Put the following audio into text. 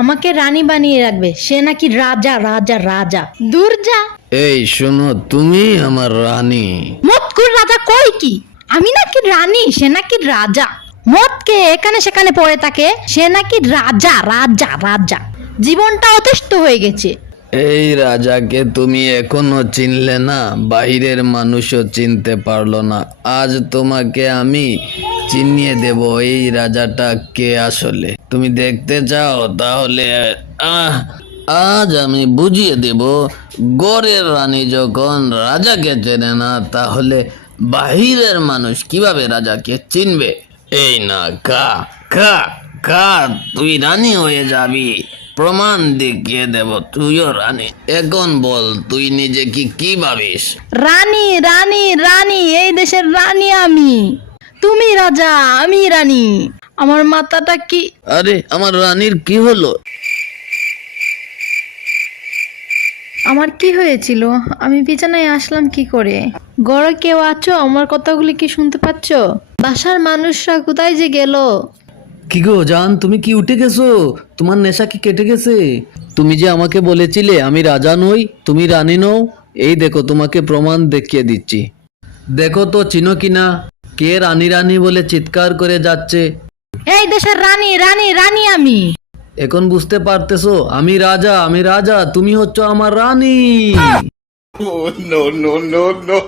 আমাকে রানী বানিয়ে রাখবে, সে নাকি রাজা রাজা রাজা। দূর যা। এই শোনো, তুমি আমার রানী। মতকুর রাজা কই কি? আমি নাকি রানী, সে নাকি রাজা। মতকে এখানে সেখানে পড়ে থাকে, সে নাকি রাজা রাজা রাজা। জীবনটা অতিষ্ঠ হয়ে গেছে। এই রাজাকে তুমি এখনো চিনলে না, বাইরের মানুষও চিনতে পারলো না। আজ তোমাকে আমি চিনিয়ে দেব এই রাজাটা কে আসলে। তুমি দেখতে চাও? তাহলে আজ আমি বুঝিয়ে দেব। গড়ের রানী যখন রাজাকে চেনে না, তাহলে বাহিরের মানুষ কিভাবে রাজাকে চিনবে? এই না, খা খা খা, তুই রানী হয়ে যাবি। প্রমাণ দেখিয়ে দেব তুইও রানী। এখন বল, তুই নিজে কি ভাবিস? রানী রানী রানী, এই দেশের রানী আমি। তুমি রাজা, আমি রানী। আমার মাথাটা কি? আরে, আমার রানীর কি হলো? আমার কি হয়েছিল? আমি বিছানায় আসলাম কি করে? ঘরে কেউ আছো? আমার কথাগুলি কি শুনতে পাচ্ছ? বাসার মানুষরা কোথায় যে গেল? কি গো জান, তুমি কি উঠে গেছো? তোমার নেশা কি কেটে গেছে? তুমি যে আমাকে বলেছিলে আমি রাজা নই, তুমি রানী নও। এই দেখো, তোমাকে প্রমাণ দেখিয়ে দিচ্ছি। দেখো তো চিনো কিনা, কে রানী রানী বলে চিৎকার করে যাচ্ছে। এই দেশের রানী রানী রানী আমি। এখন বুঝতে পারতেছো? আমি রাজা, আমি রাজা, তুমি হচ্ছ আমার রানী। Oh, no, no, no, no.